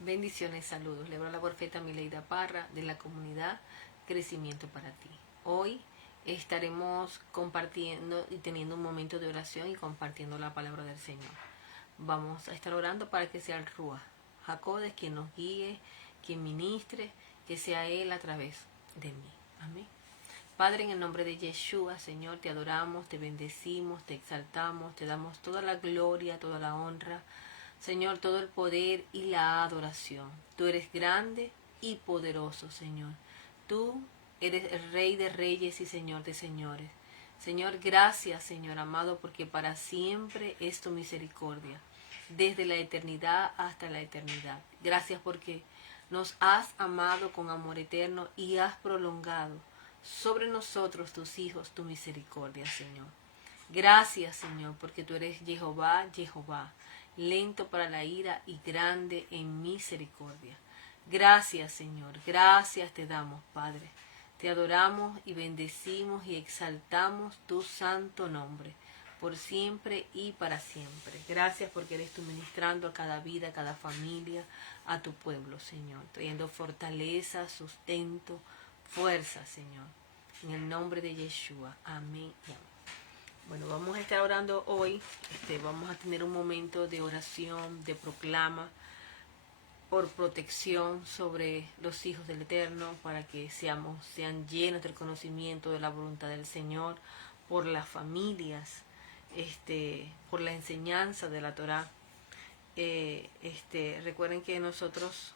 Bendiciones, saludos. Le habla la profeta Mileida Parra de la comunidad Crecimiento para ti. Hoy estaremos compartiendo y teniendo un momento de oración y compartiendo la palabra del Señor. Vamos a estar orando para que sea el Ruach Hakodesh quien nos guíe, quien ministre, que sea Él a través de mí. Amén. Padre, en el nombre de Yeshua, Señor, te adoramos, te bendecimos, te exaltamos, te damos toda la gloria, toda la honra, Señor, todo el poder y la adoración. Tú eres grande y poderoso, Señor. Tú eres el Rey de reyes y Señor de señores. Señor, gracias, Señor amado, porque para siempre es tu misericordia, desde la eternidad hasta la eternidad. Gracias porque nos has amado con amor eterno y has prolongado sobre nosotros, tus hijos, tu misericordia, Señor. Gracias, Señor, porque tú eres Jehová, Jehová, lento para la ira y grande en misericordia. Gracias, Señor, gracias te damos, Padre. Te adoramos y bendecimos y exaltamos tu santo nombre, por siempre y para siempre. Gracias porque eres tú ministrando a cada vida, a cada familia, a tu pueblo, Señor, trayendo fortaleza, sustento, fuerza, Señor. En el nombre de Yeshua. Amén y amén. Bueno, vamos a estar orando hoy. Vamos a tener un momento de oración, de proclama por protección sobre los hijos del Eterno, para que sean llenos del conocimiento de la voluntad del Señor, por las familias, por la enseñanza de la Torá. Recuerden que nosotros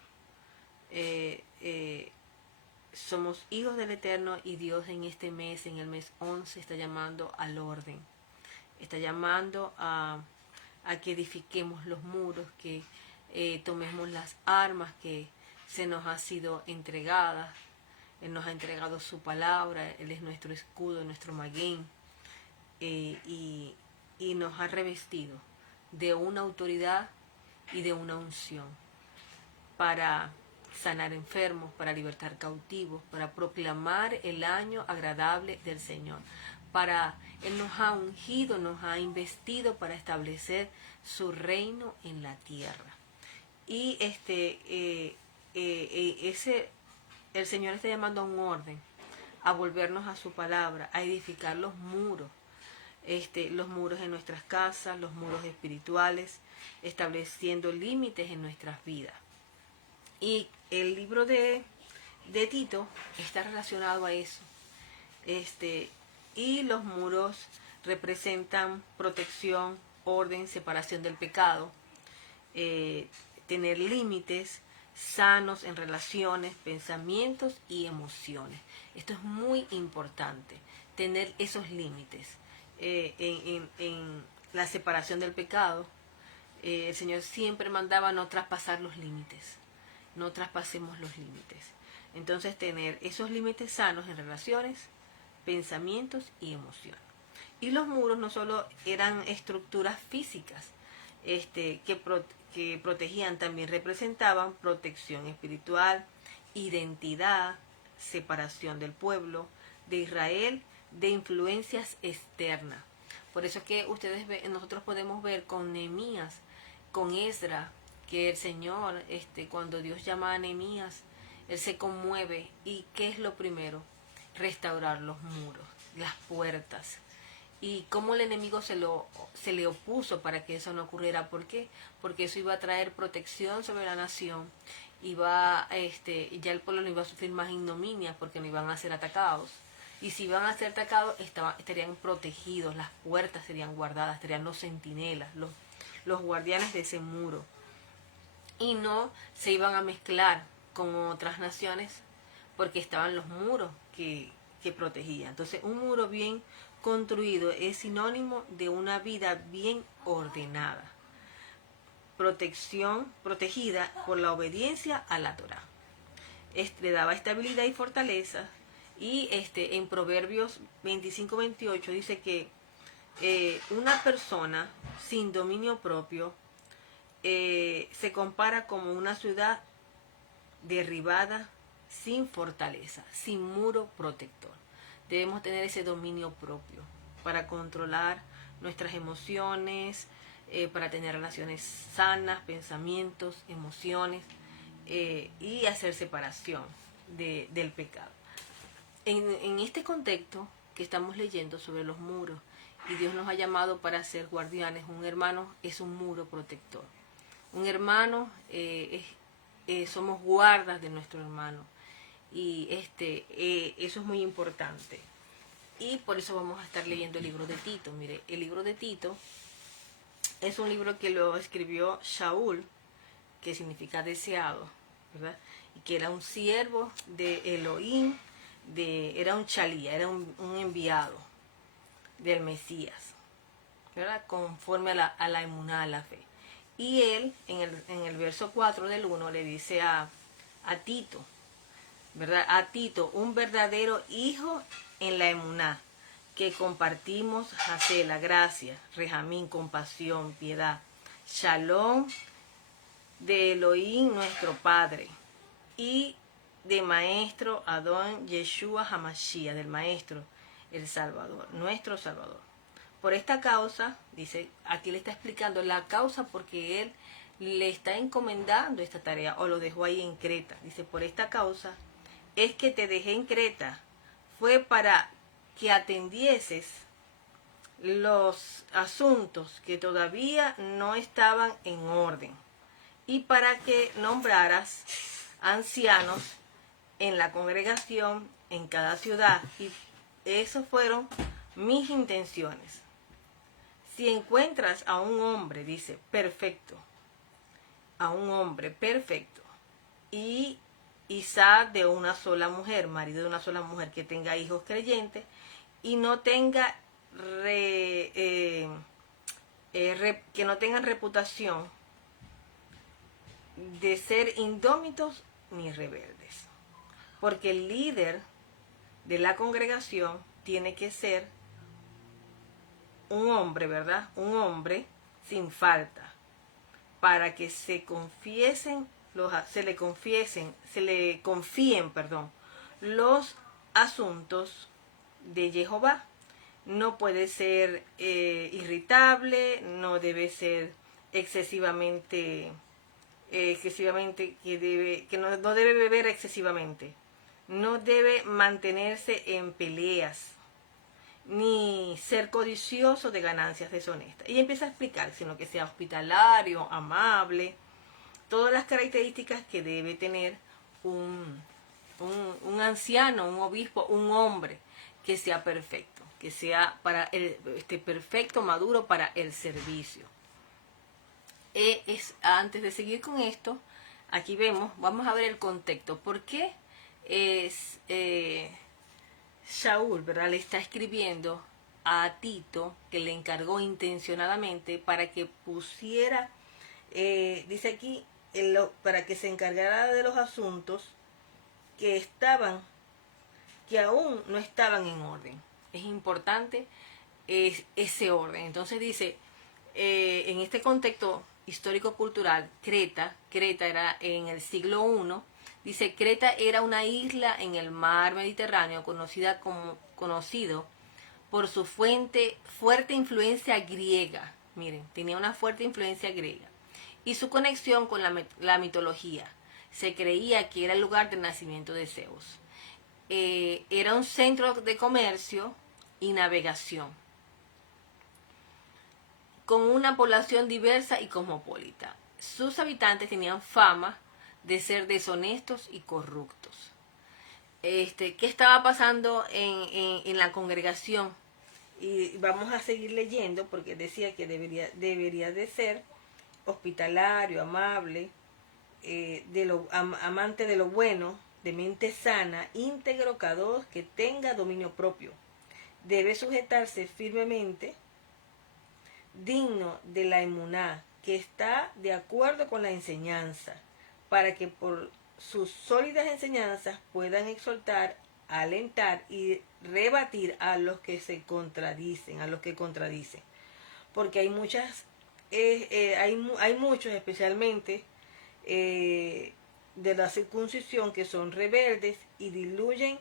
somos hijos del Eterno y Dios en este mes, en el mes 11, está llamando al orden. Está llamando a que edifiquemos los muros, que tomemos las armas que se nos ha sido entregadas. Él nos ha entregado su palabra, Él es nuestro escudo, nuestro maguén, y nos ha revestido de una autoridad y de una unción para sanar enfermos, para libertar cautivos, para proclamar el año agradable del Señor. Él nos ha ungido, nos ha investido para establecer su reino en la tierra. Y el Señor está llamando a un orden, a volvernos a su palabra, a edificar los muros en nuestras casas, los muros espirituales, estableciendo límites en nuestras vidas. Y el libro de Tito está relacionado a eso. Y los muros representan protección, orden, separación del pecado, tener límites sanos en relaciones, pensamientos y emociones. Esto es muy importante, tener esos límites. En la separación del pecado, el Señor siempre mandaba no traspasar los límites. No traspasemos los límites. Entonces, tener esos límites sanos en relaciones, pensamientos y emociones. Y los muros no solo eran estructuras físicas que protegían, también representaban protección espiritual, identidad, separación del pueblo de Israel de influencias externas. Por eso es que nosotros podemos ver con Nehemías, con Esdras, que el Señor, cuando Dios llama a Nehemías, Él se conmueve. ¿Y qué es lo primero? Restaurar los muros, las puertas. Y cómo el enemigo se le opuso para que eso no ocurriera. ¿Por qué? Porque eso iba a traer protección sobre la nación. Ya el pueblo no iba a sufrir más ignominias porque no iban a ser atacados. Y si iban a ser atacados, estarían protegidos, las puertas serían guardadas, estarían los centinelas, los guardianes de ese muro. Y no se iban a mezclar con otras naciones porque estaban los muros que protegían. Entonces, un muro bien construido es sinónimo de una vida bien ordenada. Protegida por la obediencia a la Torá. Le daba estabilidad y fortaleza. Y en Proverbios 25-28 dice que una persona sin dominio propio se compara como una ciudad derribada sin fortaleza, sin muro protector. Debemos tener ese dominio propio para controlar nuestras emociones, para tener relaciones sanas, pensamientos, emociones, y hacer separación del pecado. En este contexto que estamos leyendo sobre los muros, y Dios nos ha llamado para ser guardianes, un hermano es un muro protector. Un hermano, somos guardas de nuestro hermano, y eso es muy importante. Y por eso vamos a estar leyendo el libro de Tito. Mire, el libro de Tito es un libro que lo escribió Shaul, que significa deseado, ¿verdad? Y que era un siervo de Elohim, era un chalía, era un enviado del Mesías, ¿verdad? Conforme a la emuná, a la fe. Y él, en el verso 4 del 1, le dice a Tito, ¿verdad? A Tito, un verdadero hijo en la emuná, que compartimos la gracia, rejamín, compasión, piedad, shalom de Elohim nuestro Padre, y de Maestro Adón Yeshua Hamashiach, del Maestro, el Salvador, nuestro Salvador. Por esta causa, dice, aquí le está explicando la causa porque él le está encomendando esta tarea, o lo dejó ahí en Creta. Dice, por esta causa es que te dejé en Creta, fue para que atendieses los asuntos que todavía no estaban en orden, y para que nombraras ancianos en la congregación en cada ciudad. Y esas fueron mis intenciones. Si encuentras a un hombre, dice, perfecto, a un hombre perfecto, y Isaac de una sola mujer, marido de una sola mujer, que tenga hijos creyentes y no tenga que no tengan reputación de ser indómitos ni rebeldes, porque el líder de la congregación tiene que ser un hombre, ¿verdad? Un hombre sin falta, para que se le confíen los asuntos de Jehová. No puede ser irritable, no debe ser excesivamente que no debe beber excesivamente, no debe mantenerse en peleas, ni ser codicioso de ganancias deshonestas. Y empieza a explicar, sino que sea hospitalario, amable, todas las características que debe tener un anciano, un obispo, un hombre que sea perfecto, que sea perfecto, maduro para el servicio. Antes de seguir con esto, aquí vamos a ver el contexto. ¿Por qué Shaul, ¿verdad?, le está escribiendo a Tito, que le encargó intencionadamente para que pusiera, dice aquí, para que se encargara de los asuntos que aún no estaban en orden? Es importante ese orden. Entonces dice, en este contexto histórico-cultural, Creta era en el siglo I. Dice, Creta era una isla en el mar Mediterráneo conocido por su fuerte influencia griega. Miren, tenía una fuerte influencia griega. Y su conexión con la mitología. Se creía que era el lugar del nacimiento de Zeus. Era un centro de comercio y navegación, con una población diversa y cosmopolita. Sus habitantes tenían fama de ser deshonestos y corruptos. ¿Qué estaba pasando en la congregación? Y vamos a seguir leyendo, porque decía que debería de ser hospitalario, amable, amante de lo bueno, de mente sana, íntegro, cadoz, que tenga dominio propio. Debe sujetarse firmemente, digno de la emuná, que está de acuerdo con la enseñanza, para que por sus sólidas enseñanzas puedan exhortar, alentar y rebatir a los que se contradicen, porque hay muchos, especialmente de la circuncisión, que son rebeldes y diluyen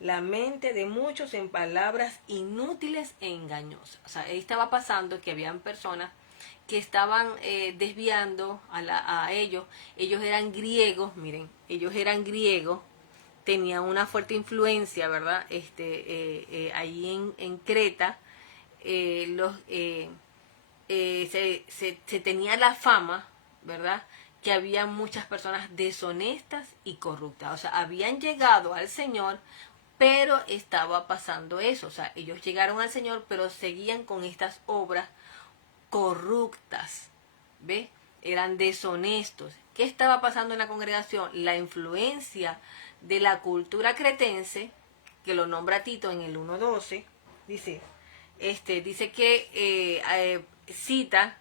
la mente de muchos en palabras inútiles e engañosas. O sea, ahí estaba pasando que habían personas que estaban desviando a ellos. Ellos eran griegos, miren, ellos eran griegos, tenían una fuerte influencia, ¿verdad? Ahí en Creta, se tenía la fama, ¿verdad? Que había muchas personas deshonestas y corruptas. O sea, habían llegado al Señor, pero estaba pasando eso. O sea, ellos llegaron al Señor, pero seguían con estas obras corruptas. ¿Ve? Eran deshonestos. ¿Qué estaba pasando en la congregación? La influencia de la cultura cretense, que lo nombra Tito en el 1.12, dice que cita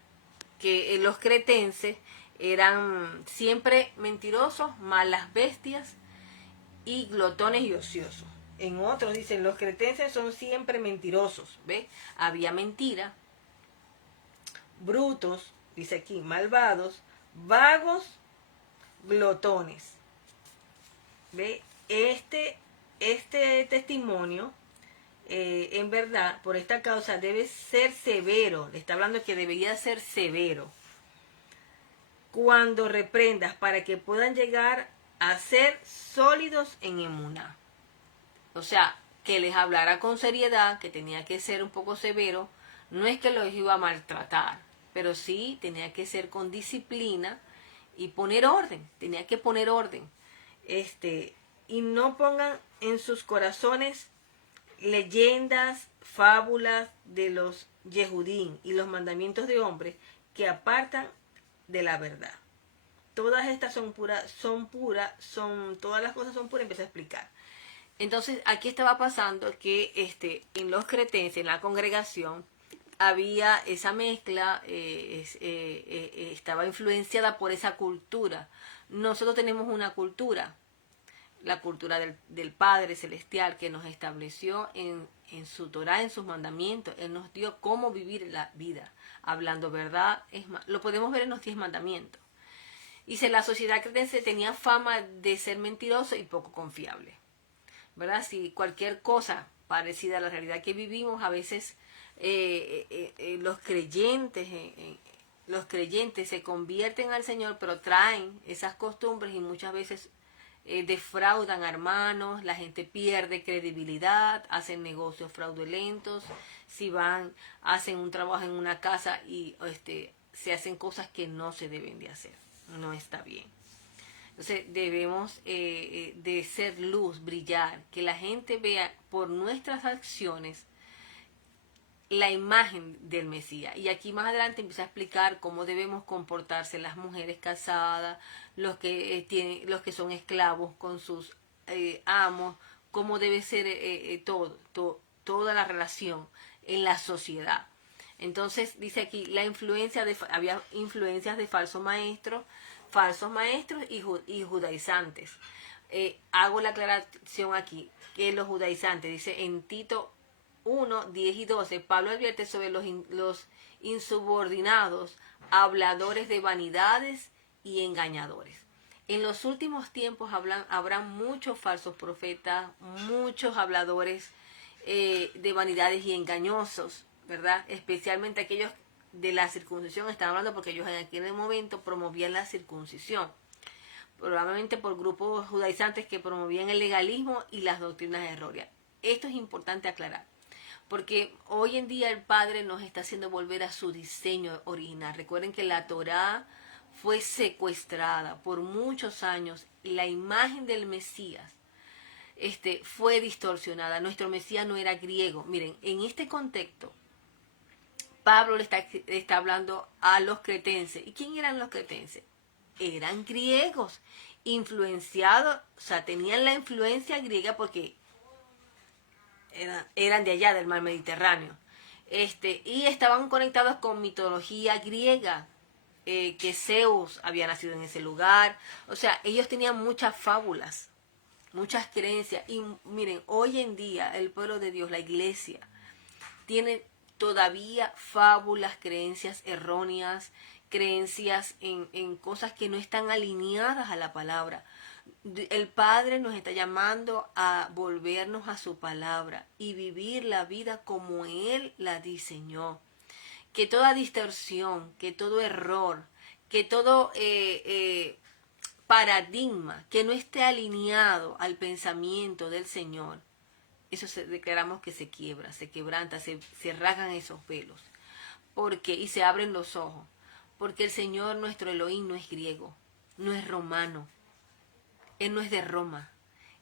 que los cretenses eran siempre mentirosos, malas bestias y glotones y ociosos. En otros dicen, los cretenses son siempre mentirosos, ¿ve? Había mentira, brutos, dice aquí, malvados, vagos, glotones. ¿Ve? Este testimonio, en verdad, por esta causa debe ser severo. Le está hablando que debería ser severo. Cuando reprendas, para que puedan llegar a ser sólidos en emuná. O sea, que les hablara con seriedad, que tenía que ser un poco severo. No es que los iba a maltratar, pero sí tenía que ser con disciplina y poner orden. Tenía que poner orden. Y no pongan en sus corazones leyendas, fábulas de los Yehudín y los mandamientos de hombres que apartan de la verdad. Todas estas son puras, todas las cosas son puras, empieza a explicar. Entonces, aquí estaba pasando que en los cretenses, en la congregación, había esa mezcla, estaba influenciada por esa cultura. Nosotros tenemos una cultura, la cultura del Padre Celestial, que nos estableció en su Torah, en sus mandamientos. Él nos dio cómo vivir la vida, hablando verdad. Lo podemos ver en los 10 mandamientos. Y si la sociedad cretense tenía fama de ser mentiroso y poco confiable, ¿verdad? Si cualquier cosa parecida a la realidad que vivimos, a veces los creyentes se convierten al Señor, pero traen esas costumbres y muchas veces defraudan a hermanos, la gente pierde credibilidad, hacen negocios fraudulentos, si hacen un trabajo en una casa y se hacen cosas que no se deben de hacer, no está bien. Entonces debemos de ser luz, brillar, que la gente vea por nuestras acciones la imagen del Mesías. Y aquí más adelante empieza a explicar cómo debemos comportarse las mujeres casadas, los que son esclavos con sus amos, cómo debe ser toda la relación en la sociedad. Entonces dice aquí había influencias de falsos maestros y judaizantes. Hago la aclaración aquí que los judaizantes, dice en Tito 1, 10 y 12, Pablo advierte sobre los insubordinados, habladores de vanidades y engañadores. En los últimos tiempos habrá muchos falsos profetas, muchos habladores de vanidades y engañosos, ¿verdad? Especialmente aquellos de la circuncisión, están hablando porque ellos en aquel momento promovían la circuncisión, probablemente por grupos judaizantes que promovían el legalismo y las doctrinas erróneas. Esto es importante aclarar, porque hoy en día el Padre nos está haciendo volver a su diseño original. Recuerden que la Torá fue secuestrada por muchos años, la imagen del Mesías fue distorsionada. Nuestro Mesías no era griego. Miren, en este contexto, Pablo le está hablando a los cretenses. ¿Y quién eran los cretenses? Eran griegos, influenciados, o sea, tenían la influencia griega porque eran de allá, del mar Mediterráneo. Y estaban conectados con mitología griega, que Zeus había nacido en ese lugar. O sea, ellos tenían muchas fábulas, muchas creencias. Y miren, hoy en día el pueblo de Dios, la iglesia, tiene todavía fábulas, creencias erróneas, creencias en cosas que no están alineadas a la palabra. El Padre nos está llamando a volvernos a su palabra y vivir la vida como Él la diseñó. que toda distorsión, que todo error, que todo paradigma que no esté alineado al pensamiento del Señor, declaramos que se quiebra, se quebranta, se rasgan esos velos. Porque, y se abren los ojos. Porque el Señor nuestro Elohim no es griego, no es romano. Él no es de Roma.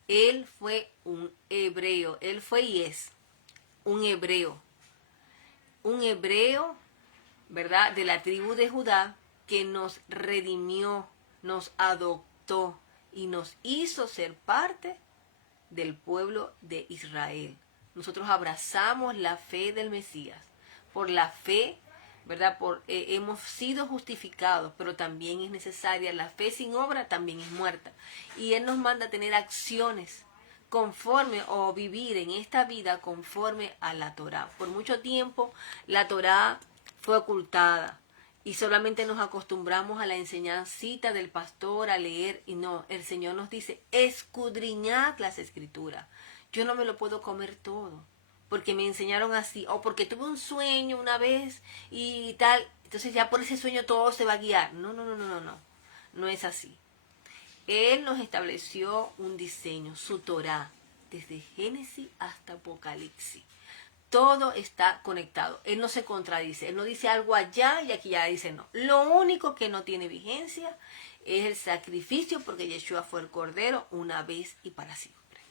Él fue un hebreo. Él fue y es un hebreo. Un hebreo, ¿verdad? De la tribu de Judá, que nos redimió, nos adoptó y nos hizo ser parte del pueblo de Israel. Nosotros abrazamos la fe del Mesías. Por la fe, ¿verdad? Hemos sido justificados, pero también es necesaria la fe sin obra, también es muerta. Y Él nos manda a tener acciones conforme o vivir en esta vida conforme a la Torá. Por mucho tiempo la Torá fue ocultada y solamente nos acostumbramos a la enseñanzita del pastor, a leer, y no, el Señor nos dice, escudriñad las Escrituras. Yo no me lo puedo comer todo, porque me enseñaron así, o porque tuve un sueño una vez y tal, entonces ya por ese sueño todo se va a guiar. No es así. Él nos estableció un diseño, su Torá, desde Génesis hasta Apocalipsis. Todo está conectado. Él no se contradice. Él no dice algo allá y aquí ya dice no. Lo único que no tiene vigencia es el sacrificio, porque Yeshua fue el Cordero una vez y para siempre.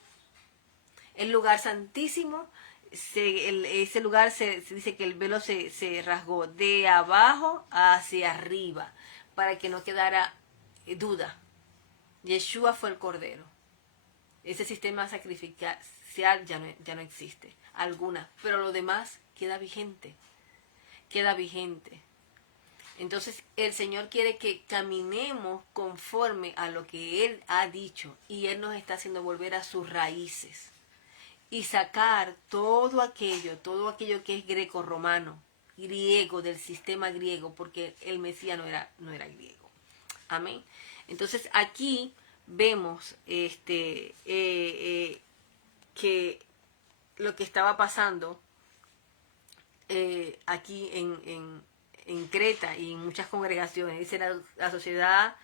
El lugar santísimo, ese lugar se dice que el velo se rasgó de abajo hacia arriba para que no quedara duda. Yeshua fue el Cordero. Ese sistema sacrificial ya no existe. Alguna, pero lo demás queda vigente. Queda vigente. Entonces el Señor quiere que caminemos conforme a lo que Él ha dicho. Y Él nos está haciendo volver a sus raíces. Y sacar todo aquello que es greco-romano, griego, del sistema griego, porque el Mesías no era griego. Amén. Entonces aquí vemos que lo que estaba pasando aquí en Creta y en muchas congregaciones. Dice la sociedad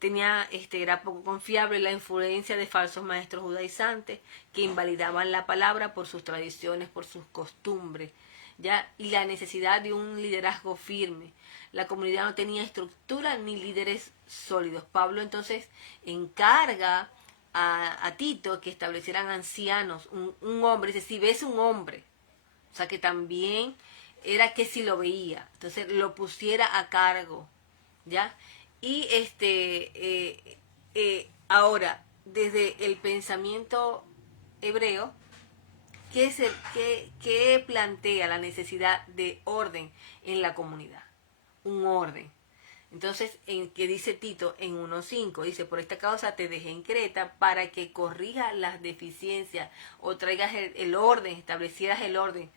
era poco confiable, la influencia de falsos maestros judaizantes que invalidaban la palabra por sus tradiciones, por sus costumbres, ¿ya? Y la necesidad de un liderazgo firme. La comunidad no tenía estructura ni líderes sólidos. Pablo entonces encarga a Tito que establecieran ancianos, un hombre. Dice, si ves un hombre, o sea que también era que si lo veía, entonces lo pusiera a cargo, ¿ya? Y ahora, desde el pensamiento hebreo, ¿qué plantea la necesidad de orden en la comunidad? Un orden. Entonces, que dice Tito en 1.5, dice, por esta causa te dejé en Creta para que corrijas las deficiencias o traigas el orden, establecieras el orden,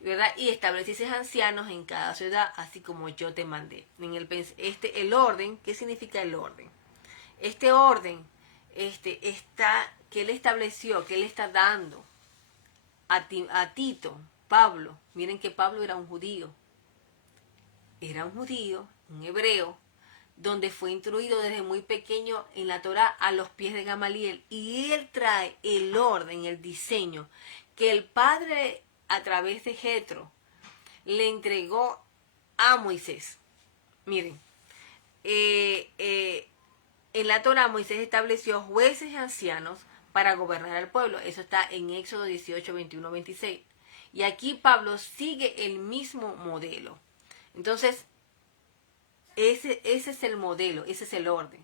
¿verdad? Y establecieses ancianos en cada ciudad, así como yo te mandé. El orden, ¿qué significa el orden? Este orden que él estableció, que él está dando a Tito, Pablo. Miren que Pablo era un judío, un hebreo, donde fue instruido desde muy pequeño en la Torá a los pies de Gamaliel. Y él trae el orden, el diseño, que el padre a través de Jetro le entregó a Moisés. Miren, en la Torá Moisés estableció jueces y ancianos para gobernar al pueblo. Eso está en Éxodo 18, 21, 26. Y aquí Pablo sigue el mismo modelo. Entonces, ese es el modelo, ese es el orden.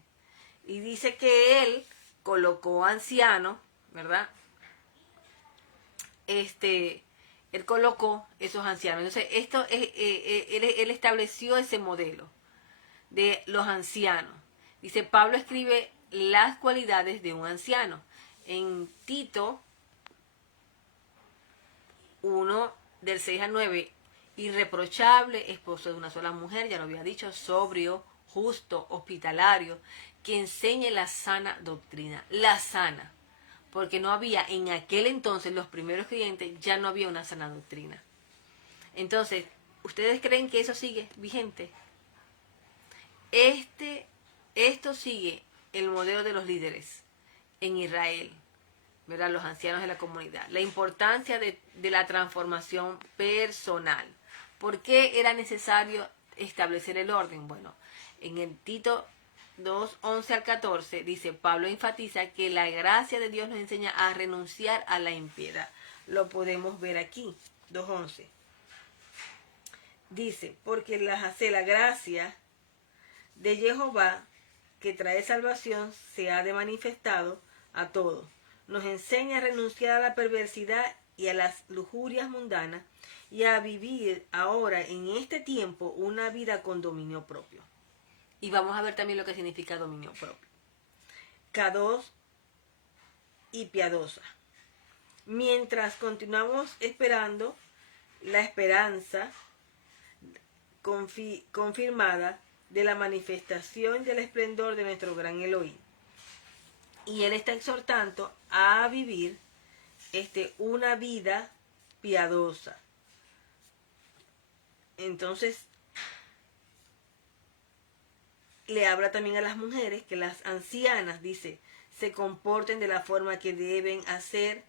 Y dice que él colocó ancianos, ¿verdad? Él colocó esos ancianos. Entonces, él estableció ese modelo de los ancianos. Dice, Pablo escribe las cualidades de un anciano. En Tito 1, del 6 al 9, irreprochable, esposo de una sola mujer, ya lo había dicho, sobrio, justo, hospitalario, que enseñe la sana doctrina. La sana, porque no había en aquel entonces, los primeros creyentes, ya no había una sana doctrina. Entonces, ¿Ustedes creen que eso sigue vigente? Esto sigue el modelo de los líderes en Israel, ¿verdad? Los ancianos de la comunidad. La importancia de la transformación personal. ¿Por qué era necesario establecer el orden? Bueno, en el Tito 2:11 al 14 dice, Pablo enfatiza que la gracia de Dios nos enseña a renunciar a la impiedad. Lo podemos ver aquí, 2:11. Dice, porque la gracia de Jehová que trae salvación se ha de manifestado a todos. Nos enseña a renunciar a la perversidad y a las lujurias mundanas y a vivir ahora en este tiempo una vida con dominio propio. Y vamos a ver también lo que significa dominio propio. Kadosh y piadosa. Mientras continuamos esperando la esperanza confirmada de la manifestación del esplendor de nuestro gran Elohim. Y él está exhortando a vivir una vida piadosa. Entonces, le habla también a las mujeres que las ancianas, dice, se comporten de la forma que deben hacer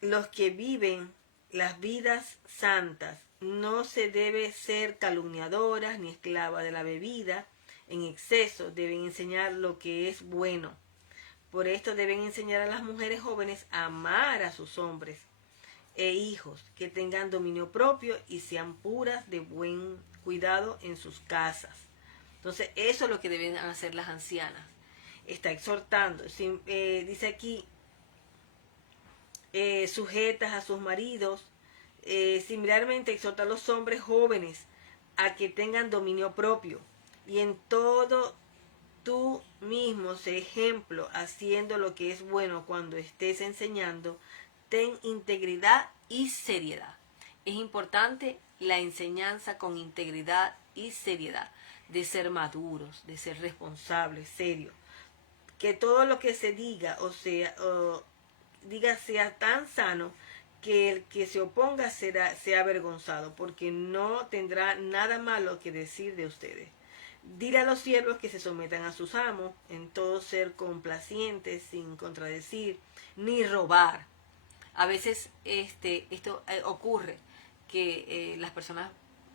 los que viven las vidas santas. No se debe ser calumniadoras ni esclavas de la bebida en exceso. Deben enseñar lo que es bueno. Por esto deben enseñar a las mujeres jóvenes a amar a sus hombres e hijos, que tengan dominio propio y sean puras de buen cuidado en sus casas. Entonces, eso es lo que deben hacer las ancianas. Está exhortando. Dice aquí, sujetas a sus maridos. Similarmente, exhorta a los hombres jóvenes a que tengan dominio propio. Y en todo tú mismo sé ejemplo, haciendo lo que es bueno cuando estés enseñando. Ten integridad y seriedad. Es importante la enseñanza con integridad y seriedad, de ser maduros, de ser responsables, serios. Que todo lo que se diga sea tan sano que el que se oponga sea avergonzado, porque no tendrá nada malo que decir de ustedes. Dile a los siervos que se sometan a sus amos, en todo ser complacientes, sin contradecir, ni robar. A veces esto ocurre, que las personas,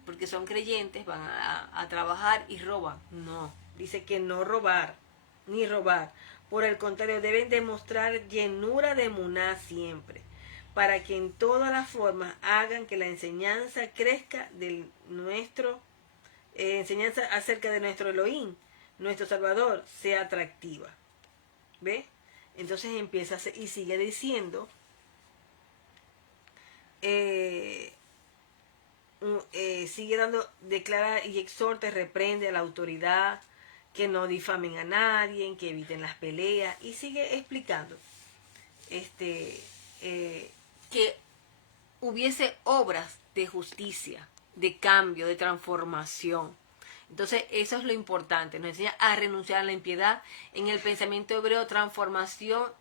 porque son creyentes, van a trabajar y roban. No, dice que no robar, ni robar. Por el contrario, deben demostrar llenura de emuná siempre, para que en todas las formas hagan que la enseñanza crezca enseñanza acerca de nuestro Elohim, nuestro Salvador, sea atractiva. ¿Ve? Entonces empieza y sigue diciendo, sigue dando, declara y exhorta, reprende a la autoridad, que no difamen a nadie, que eviten las peleas, y sigue explicando que hubiese obras de justicia, de cambio, de transformación. Entonces, eso es lo importante. Nos enseña a renunciar a la impiedad. En el pensamiento hebreo, transformación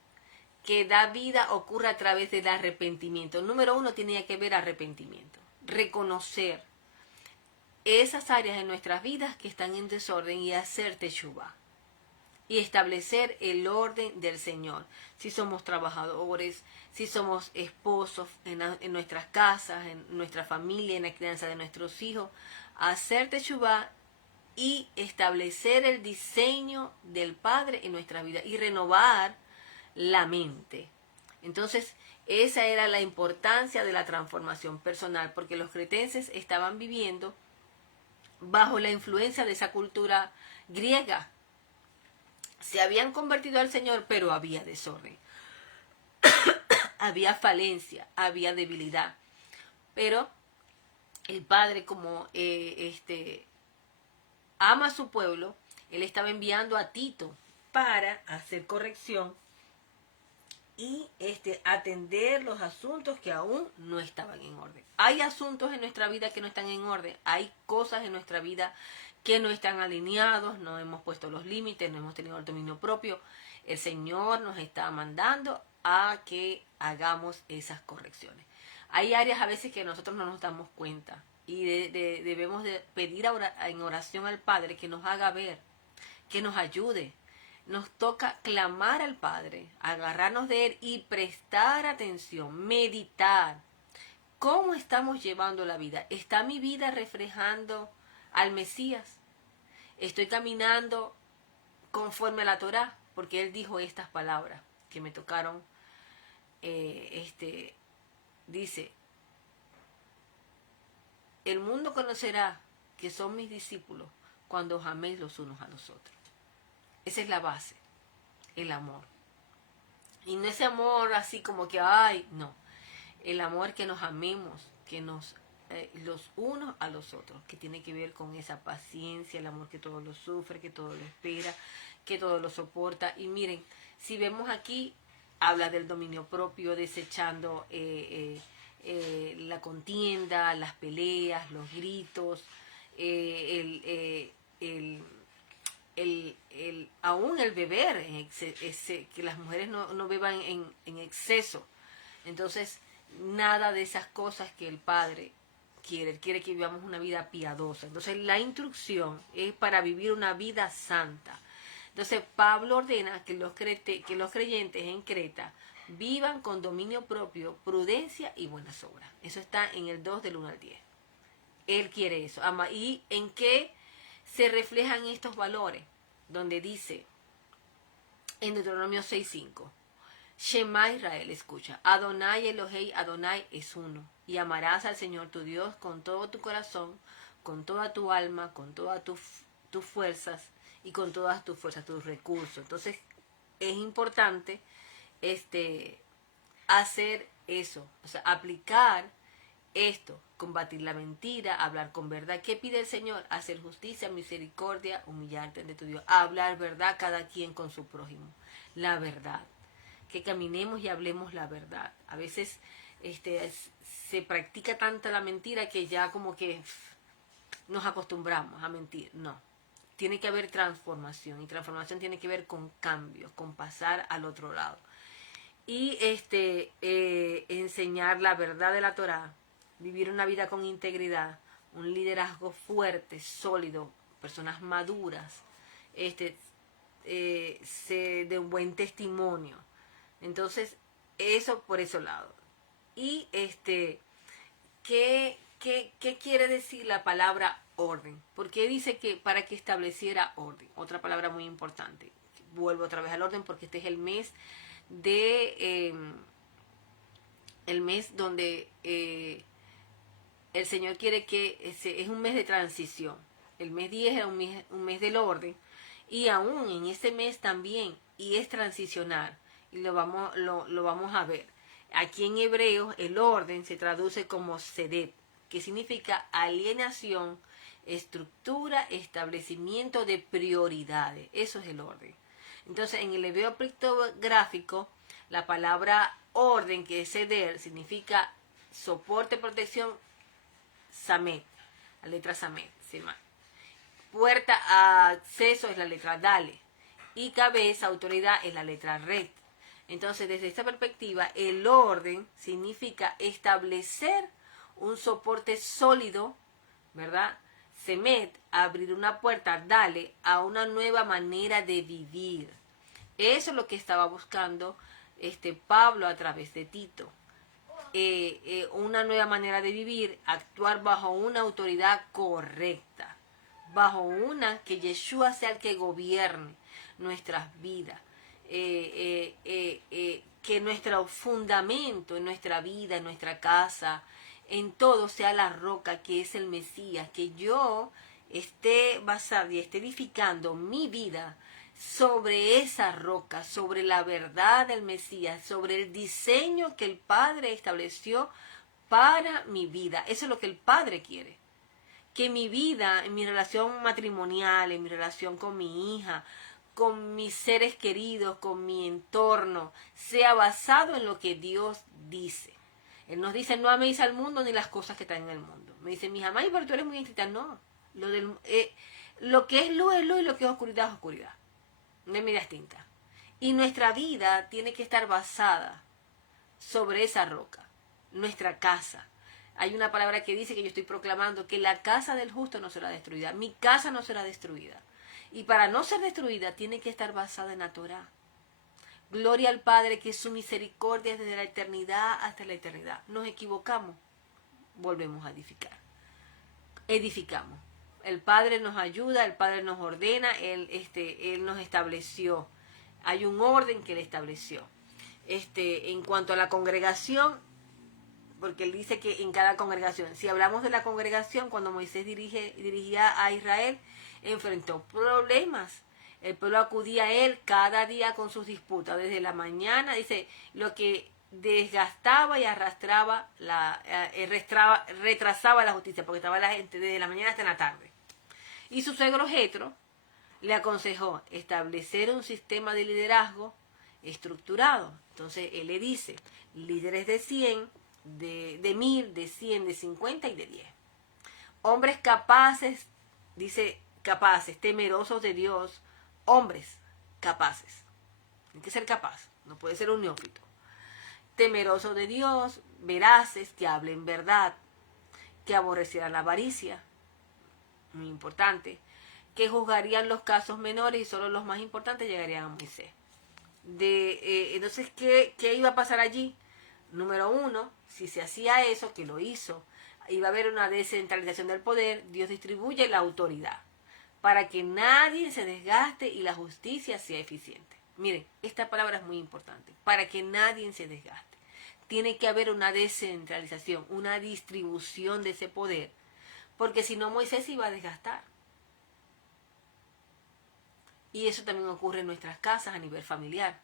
que da vida ocurre a través del arrepentimiento. Número 1 tiene que ver arrepentimiento. Reconocer esas áreas de nuestras vidas que están en desorden y hacer teshuvá. Y establecer el orden del Señor. Si somos trabajadores, si somos esposos en nuestras casas, en nuestra familia, en la crianza de nuestros hijos, hacer teshuvá y establecer el diseño del Padre en nuestra vida y renovar la mente. Entonces, esa era la importancia de la transformación personal, porque los cretenses estaban viviendo bajo la influencia de esa cultura griega. Se habían convertido al Señor, pero había desorden. Había falencia, había debilidad. Pero el Padre, como ama a su pueblo, él estaba enviando a Tito para hacer corrección y atender los asuntos que aún no estaban en orden. Hay asuntos en nuestra vida que no están en orden, hay cosas en nuestra vida que no están alineados, no hemos puesto los límites, no hemos tenido el dominio propio. El Señor nos está mandando a que hagamos esas correcciones. Hay áreas a veces que nosotros no nos damos cuenta y debemos de pedir en oración al Padre que nos haga ver, que nos ayude. Nos toca clamar al Padre, agarrarnos de Él y prestar atención, meditar. ¿Cómo estamos llevando la vida? ¿Está mi vida reflejando al Mesías? ¿Estoy caminando conforme a la Torá? Porque Él dijo estas palabras que me tocaron. Dice, el mundo conocerá que son mis discípulos cuando os améis los unos a los otros. Esa es la base, el amor. Y no ese amor así como que, ay, no. El amor que nos amemos, que nos los unos a los otros, que tiene que ver con esa paciencia, el amor que todo lo sufre, que todo lo espera, que todo lo soporta. Y miren, si vemos aquí, habla del dominio propio, desechando la contienda, las peleas, los gritos, aún el beber, que las mujeres no beban en exceso. Entonces, nada de esas cosas que el Padre quiere. Él quiere que vivamos una vida piadosa. Entonces, la instrucción es para vivir una vida santa. Entonces, Pablo ordena que los creyentes en Creta vivan con dominio propio, prudencia y buenas obras. Eso está en el 2 del 1 al 10. Él quiere eso. ¿Y en qué se reflejan estos valores? Donde dice en Deuteronomio 6:5, Shema Israel, escucha, Adonai Elohei, Adonai es uno, y amarás al Señor tu Dios con todo tu corazón, con toda tu alma, con todas tus fuerzas y con todas tus fuerzas, tus recursos. Entonces es importante hacer eso, o sea, aplicar esto, combatir la mentira, hablar con verdad. ¿Qué pide el Señor? Hacer justicia, misericordia, humillarte ante tu Dios, hablar verdad cada quien con su prójimo, la verdad. Que caminemos y hablemos la verdad. A veces se practica tanta la mentira que ya como que nos acostumbramos a mentir. No, tiene que haber transformación, y transformación tiene que ver con cambios, con pasar al otro lado. Y enseñar la verdad de la Torá, vivir una vida con integridad, un liderazgo fuerte, sólido, personas maduras, de un buen testimonio. Entonces, eso por ese lado. Y ¿qué quiere decir la palabra orden? Porque dice que para que estableciera orden. Otra palabra muy importante. Vuelvo otra vez al orden porque este es el mes el mes donde el Señor quiere que es un mes de transición. El mes 10 era un mes del orden, y aún en ese mes también, y es transicionar, y lo vamos a ver. Aquí en Hebreos el orden se traduce como sedep, que significa alienación, estructura, establecimiento de prioridades. Eso es el orden. Entonces, en el hebreo pictográfico, la palabra orden, que es ceder, significa soporte, protección, samet, la letra samet, puerta a acceso es la letra dale, y cabeza, autoridad, es la letra ret. Entonces, desde esta perspectiva, el orden significa establecer un soporte sólido, ¿verdad? Semet, abrir una puerta, dale, a una nueva manera de vivir. Eso es lo que estaba buscando Pablo a través de Tito. Una nueva manera de vivir, actuar bajo una autoridad correcta, bajo una que Yeshua sea el que gobierne nuestras vidas, que nuestro fundamento en nuestra vida, en nuestra casa, en todo sea la roca que es el Mesías, que yo esté basado y esté edificando mi vida sobre esa roca, sobre la verdad del Mesías, sobre el diseño que el Padre estableció para mi vida. Eso es lo que el Padre quiere. Que mi vida, en mi relación matrimonial, en mi relación con mi hija, con mis seres queridos, con mi entorno, sea basado en lo que Dios dice. Él nos dice, no améis al mundo ni las cosas que están en el mundo. Me dice, mi jamás, pero tú eres muy estricta. No, lo que es luz y lo que es oscuridad es oscuridad. No hay medias tintas. Y nuestra vida tiene que estar basada sobre esa roca. Nuestra casa, Hay una palabra que dice que yo estoy proclamando que la casa del justo no será destruida. Mi casa no será destruida. Y para no ser destruida tiene que estar basada en la Torah. Gloria al Padre, que su misericordia es desde la eternidad hasta la eternidad. Nos equivocamos, volvemos a edificar. Edificamos. El Padre nos ayuda, el Padre nos ordena, Él nos estableció. Hay un orden que Él estableció. En cuanto a la congregación, porque Él dice que en cada congregación, si hablamos de la congregación, cuando Moisés dirigía a Israel, enfrentó problemas. El pueblo acudía a Él cada día con sus disputas. Desde la mañana, dice, lo que desgastaba y arrastraba, retrasaba la justicia, porque estaba la gente desde la mañana hasta la tarde. Y su suegro Jetro le aconsejó establecer un sistema de liderazgo estructurado. Entonces él le dice, líderes de 100, de 1000, de 100, de 50 y de 10. Hombres capaces, dice capaces, temerosos de Dios, hombres capaces. Tiene que ser capaz, no puede ser un neófito. Temerosos de Dios, veraces, que hablen verdad, que aborrecieran la avaricia, muy importante, que juzgarían los casos menores y solo los más importantes llegarían a Moisés. Entonces, ¿qué iba a pasar allí? Número 1, si se hacía eso, que lo hizo, iba a haber una descentralización del poder. Dios distribuye la autoridad para que nadie se desgaste y la justicia sea eficiente. Miren, esta palabra es muy importante, para que nadie se desgaste. Tiene que haber una descentralización, una distribución de ese poder, porque si no Moisés se iba a desgastar. Y eso también ocurre en nuestras casas a nivel familiar.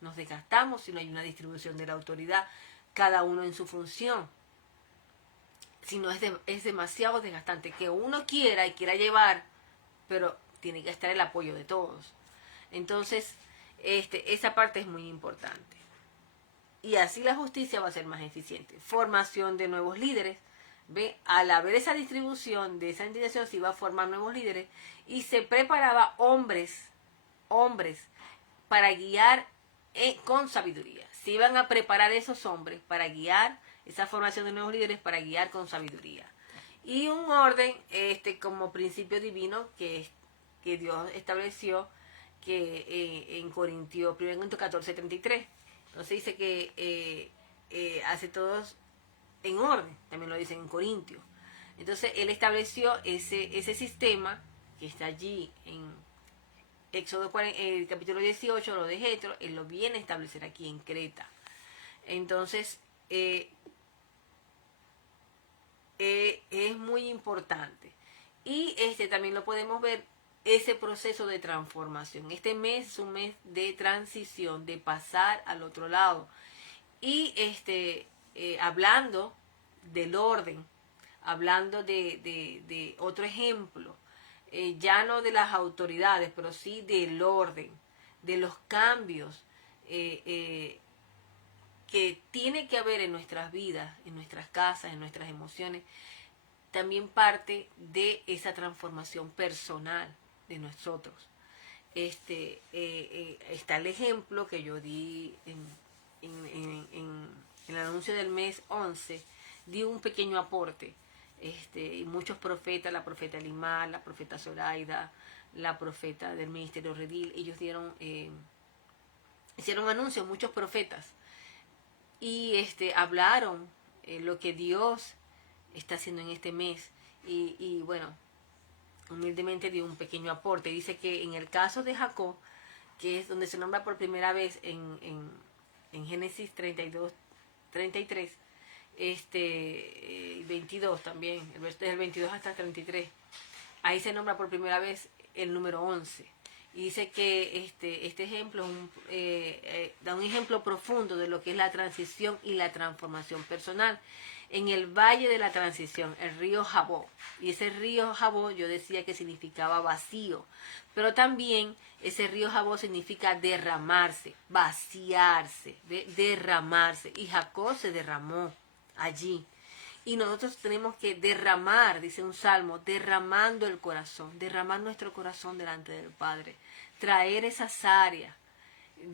Nos desgastamos si no hay una distribución de la autoridad, cada uno en su función. Si no es demasiado desgastante que uno quiera y quiera llevar, pero tiene que estar el apoyo de todos. Entonces, esa parte es muy importante. Y así la justicia va a ser más eficiente. Formación de nuevos líderes. ¿Ve? Al haber esa distribución de esa indicación se iba a formar nuevos líderes y se preparaba hombres para guiar con sabiduría. Se iban a preparar esos hombres para guiar, esa formación de nuevos líderes para guiar con sabiduría. Y un orden como principio divino que Dios estableció que en Corintios, 1 Corintios 14:33. Entonces dice que hace todos en orden, también lo dicen en Corintios. Entonces él estableció ese sistema que está allí en Éxodo 40, el capítulo 18, lo de Jetro, él lo viene a establecer aquí en Creta. Entonces es muy importante. Y también lo podemos ver, ese proceso de transformación. Este mes es un mes de transición, de pasar al otro lado. Y hablando del orden, hablando de otro ejemplo, ya no de las autoridades, pero sí del orden, de los cambios que tiene que haber en nuestras vidas, en nuestras casas, en nuestras emociones, también parte de esa transformación personal de nosotros. Está el ejemplo que yo di en el anuncio del mes 11, di un pequeño aporte. Y muchos profetas, la profeta Elimar, la profeta Zoraida, la profeta del ministerio Redil, ellos hicieron anuncios, muchos profetas, y hablaron lo que Dios está haciendo en este mes. Y bueno, humildemente dio un pequeño aporte. Dice que en el caso de Jacob, que es donde se nombra por primera vez en Génesis 32-33, 22 también, desde el 22 hasta el 33, ahí se nombra por primera vez el número 11. Y dice que este ejemplo da un ejemplo profundo de lo que es la transición y la transformación personal. En el valle de la transición, el río Jabó. Y ese río Jabó yo decía que significaba vacío. Pero también ese río Jabó significa derramarse, vaciarse, derramarse. Y Jacob se derramó allí. Y nosotros tenemos que derramar, dice un salmo, derramando el corazón, derramar nuestro corazón delante del Padre. Traer esas áreas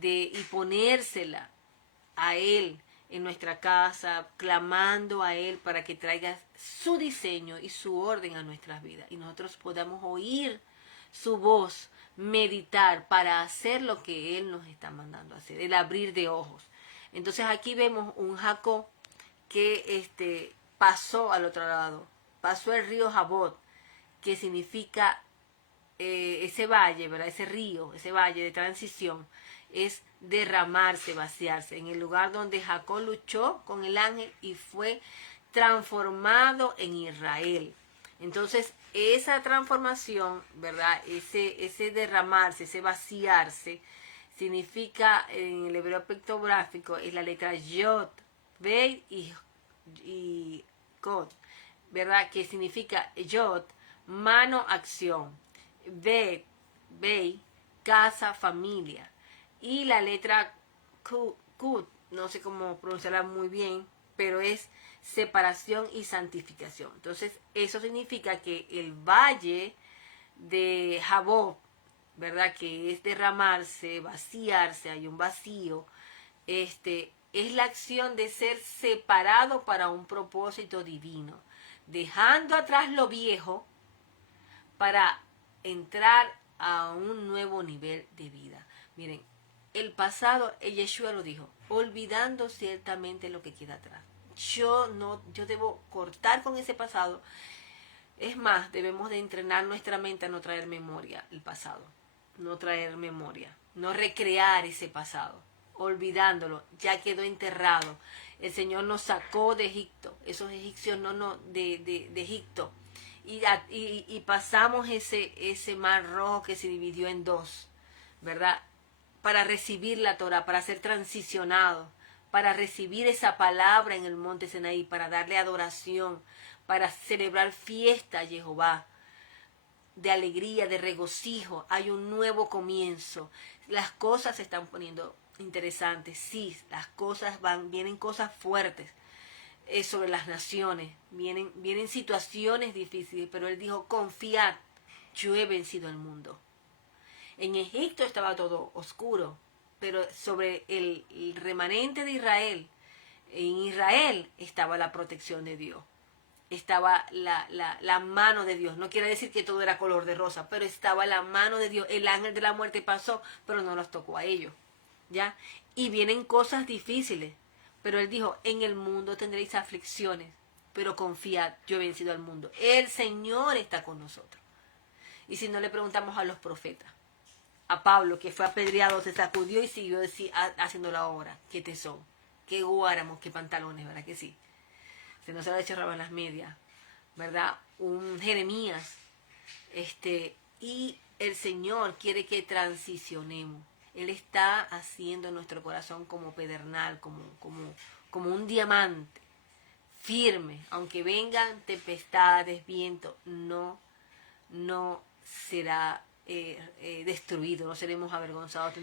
y ponérsela a Él. en nuestra casa, clamando a Él para que traiga su diseño y su orden a nuestras vidas. Y nosotros podamos oír su voz, meditar para hacer lo que Él nos está mandando a hacer, el abrir de ojos. Entonces aquí vemos un Jacob que pasó al otro lado, pasó el río Jabot, que significa ese valle, ¿verdad? Ese río, ese valle de transición, es derramarse, vaciarse, en el lugar donde Jacob luchó con el ángel y fue transformado en Israel. Entonces, esa transformación, ¿verdad? Ese derramarse, ese vaciarse, significa en el hebreo pictográfico, es la letra Yod, Bey y Kod, ¿verdad? Que significa Yod, mano, acción. Bey, casa, familia. Y la letra Kut, no sé cómo pronunciarla muy bien, pero es separación y santificación. Entonces, eso significa que el valle de Jabob, ¿verdad? Que es derramarse, vaciarse, hay un vacío, es la acción de ser separado para un propósito divino, dejando atrás lo viejo para entrar a un nuevo nivel de vida. Miren, el pasado, Yeshua lo dijo, olvidando ciertamente lo que queda atrás. Yo debo cortar con ese pasado. Es más, debemos de entrenar nuestra mente a no traer memoria el pasado, no traer memoria, no recrear ese pasado, olvidándolo, ya quedó enterrado. El Señor nos sacó de Egipto, esos egipcios de Egipto, y pasamos ese mar rojo que se dividió en dos, ¿verdad? Para recibir la Torah, para ser transicionado, para recibir esa palabra en el monte Sinaí, para darle adoración, para celebrar fiesta a Jehová, de alegría, de regocijo. Hay un nuevo comienzo. Las cosas se están poniendo interesantes. Sí, las cosas vienen cosas fuertes sobre las naciones. Vienen situaciones difíciles, pero él dijo, confiad, yo he vencido el mundo. En Egipto estaba todo oscuro, pero sobre el remanente de Israel, en Israel estaba la protección de Dios. Estaba la mano de Dios. No quiere decir que todo era color de rosa, pero estaba la mano de Dios. El ángel de la muerte pasó, pero no los tocó a ellos. ¿Ya? Y vienen cosas difíciles, pero él dijo, en el mundo tendréis aflicciones, pero confiad, yo he vencido al mundo. El Señor está con nosotros. Y si no, le preguntamos a los profetas, a Pablo, que fue apedreado, se sacudió y siguió haciendo la obra. Qué tesón, qué guáramos, qué pantalones, ¿verdad que sí? Se nos ha hecho en las medias, ¿verdad? Un Jeremías, y el Señor quiere que transicionemos. Él está haciendo nuestro corazón como pedernal, como un diamante, firme. Aunque vengan tempestades, viento, no será destruido, no seremos avergonzados,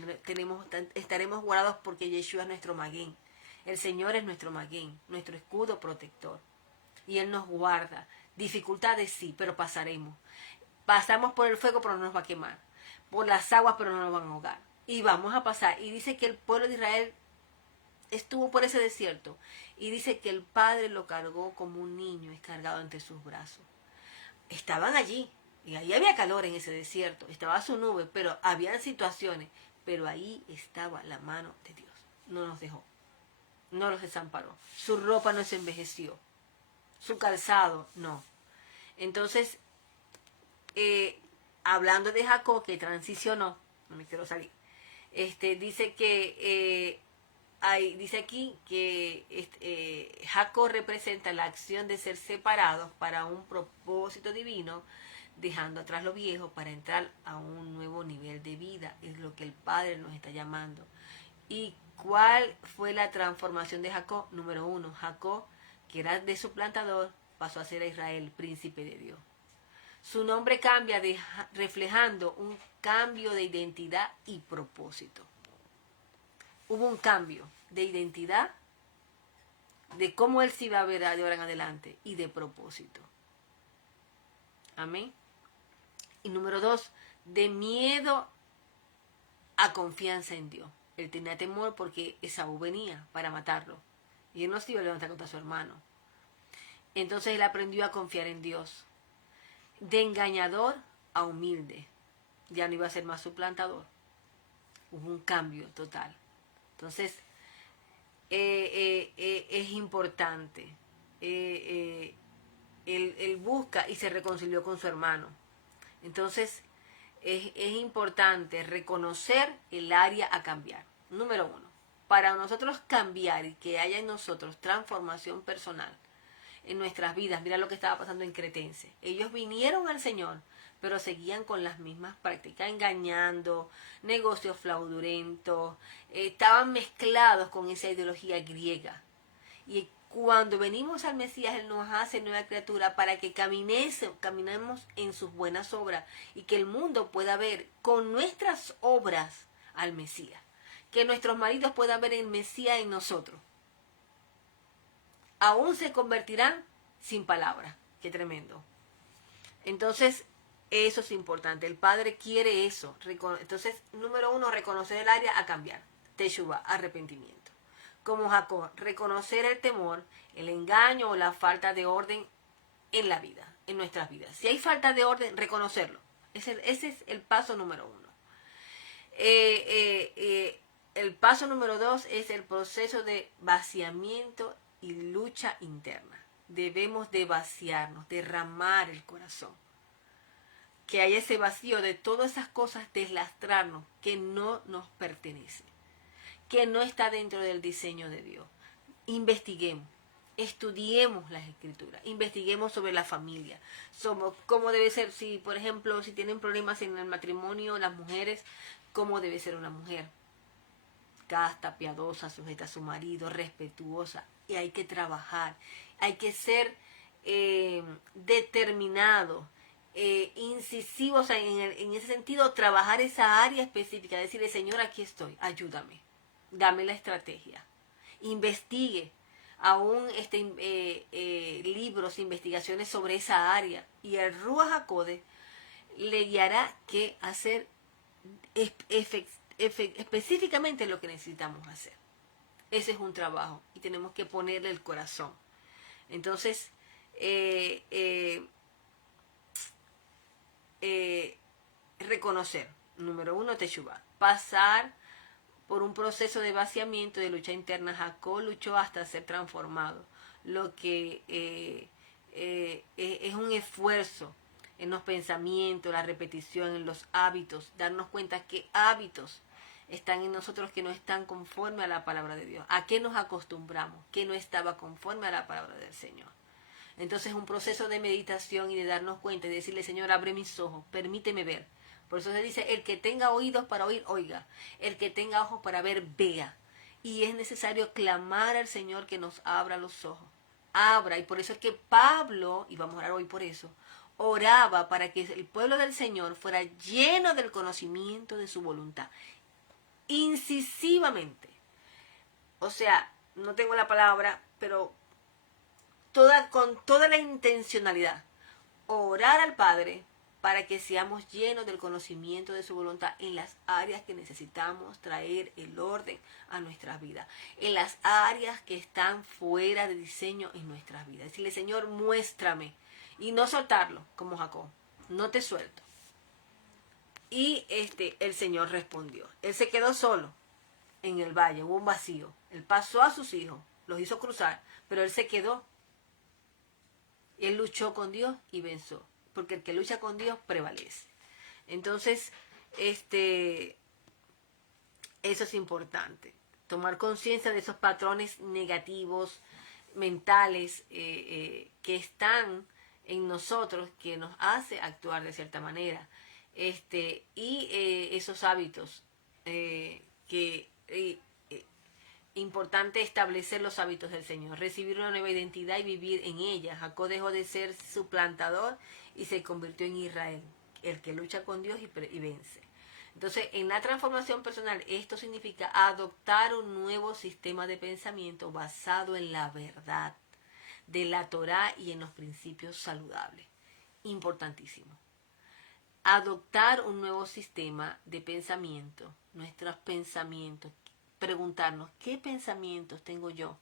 estaremos guardados porque Yeshua es nuestro Magén. El Señor es nuestro Magén, nuestro escudo protector. Y Él nos guarda. Dificultades sí, pero pasaremos. Pasamos por el fuego, pero no nos va a quemar. Por las aguas, pero no nos van a ahogar. Y vamos a pasar. Y dice que el pueblo de Israel estuvo por ese desierto. Y dice que el Padre lo cargó como un niño es cargado entre sus brazos. Estaban allí. Y ahí había calor en ese desierto. Estaba su nube, pero había situaciones. Pero ahí estaba la mano de Dios. No nos dejó. No los desamparó. Su ropa no se envejeció. Su calzado, no. Entonces, hablando de Jacob, que transicionó, no me quiero salir, dice que, dice aquí que Jacob representa la acción de ser separados para un propósito divino, dejando atrás lo viejo para entrar a un nuevo nivel de vida. Es lo que el Padre nos está llamando. ¿Y cuál fue la transformación de Jacob? Número 1, Jacob, que era de su plantador, pasó a ser a Israel, príncipe de Dios. Su nombre cambia reflejando un cambio de identidad y propósito. Hubo un cambio de identidad, de cómo él se iba a ver de ahora en adelante y de propósito. Amén. Y número 2, de miedo a confianza en Dios. Él tenía temor porque Esaú venía para matarlo. Y él no se iba a levantar contra su hermano. Entonces él aprendió a confiar en Dios. De engañador a humilde. Ya no iba a ser más suplantador. Hubo un cambio total. Entonces, es importante. Él busca y se reconcilió con su hermano. Entonces, es importante reconocer el área a cambiar. Número 1. Para nosotros cambiar y que haya en nosotros transformación personal en nuestras vidas. Mira lo que estaba pasando en Cretense. Ellos vinieron al Señor, pero seguían con las mismas prácticas, engañando, negocios fraudulentos, estaban mezclados con esa ideología griega. Y cuando venimos al Mesías, Él nos hace nueva criatura para que caminemos en sus buenas obras y que el mundo pueda ver con nuestras obras al Mesías. Que nuestros maridos puedan ver el Mesías en nosotros. Aún se convertirán sin palabras. Qué tremendo. Entonces, eso es importante. El Padre quiere eso. Entonces, número 1, reconocer el área a cambiar. Teshuvah, arrepentimiento. Como Jacob, reconocer el temor, el engaño o la falta de orden en la vida, en nuestras vidas. Si hay falta de orden, reconocerlo. Ese es el paso número 1. El paso número 2 es el proceso de vaciamiento y lucha interna. Debemos de vaciarnos, derramar el corazón. Que haya ese vacío de todas esas cosas, deslastrarnos, que no nos pertenece, que no está dentro del diseño de Dios. Investiguemos, estudiemos las escrituras, investiguemos sobre la familia, sobre cómo debe ser, si por ejemplo, si tienen problemas en el matrimonio, las mujeres, cómo debe ser una mujer. Casta, piadosa, sujeta a su marido, respetuosa. Y hay que trabajar, hay que ser determinado, incisivo, o sea, en ese sentido, trabajar esa área específica, decirle, Señor, aquí estoy, ayúdame, dame la estrategia, investigue, aún libros, investigaciones sobre esa área, y el Ruach HaKodesh le guiará qué hacer específicamente lo que necesitamos hacer. Ese es un trabajo y tenemos que ponerle el corazón. Entonces, reconocer, número 1, Teshuvah. Pasar por un proceso de vaciamiento, de lucha interna. Jacob luchó hasta ser transformado. Lo que es un esfuerzo en los pensamientos, la repetición, en los hábitos, darnos cuenta que hábitos están en nosotros que no están conforme a la palabra de Dios. ¿A qué nos acostumbramos? Que no estaba conforme a la palabra del Señor. Entonces un proceso de meditación y de darnos cuenta y decirle, Señor, abre mis ojos, permíteme ver. Por eso se dice, el que tenga oídos para oír, oiga. El que tenga ojos para ver, vea. Y es necesario clamar al Señor que nos abra los ojos. Abra. Y por eso es que Pablo, y vamos a orar hoy por eso, oraba para que el pueblo del Señor fuera lleno del conocimiento de su voluntad. Incisivamente. O sea, no tengo la palabra, pero con toda la intencionalidad. Orar al Padre para que seamos llenos del conocimiento de su voluntad en las áreas que necesitamos traer el orden a nuestras vidas, en las áreas que están fuera de diseño en nuestras vidas. Decirle, Señor, muéstrame, y no soltarlo como Jacob, no te suelto. Y el Señor respondió. Él se quedó solo en el valle, hubo un vacío. Él pasó a sus hijos, los hizo cruzar, pero él se quedó. Él luchó con Dios y venció, porque el que lucha con Dios prevalece. Entonces, eso es importante, tomar conciencia de esos patrones negativos, mentales, que están en nosotros, que nos hace actuar de cierta manera, y esos hábitos importante establecer los hábitos del Señor, recibir una nueva identidad y vivir en ella. Jacob dejó de ser suplantador y se convirtió en Israel, el que lucha con Dios y vence. Entonces, en la transformación personal, esto significa adoptar un nuevo sistema de pensamiento basado en la verdad de la Torá y en los principios saludables. Importantísimo. Adoptar un nuevo sistema de pensamiento, nuestros pensamientos, preguntarnos qué pensamientos tengo yo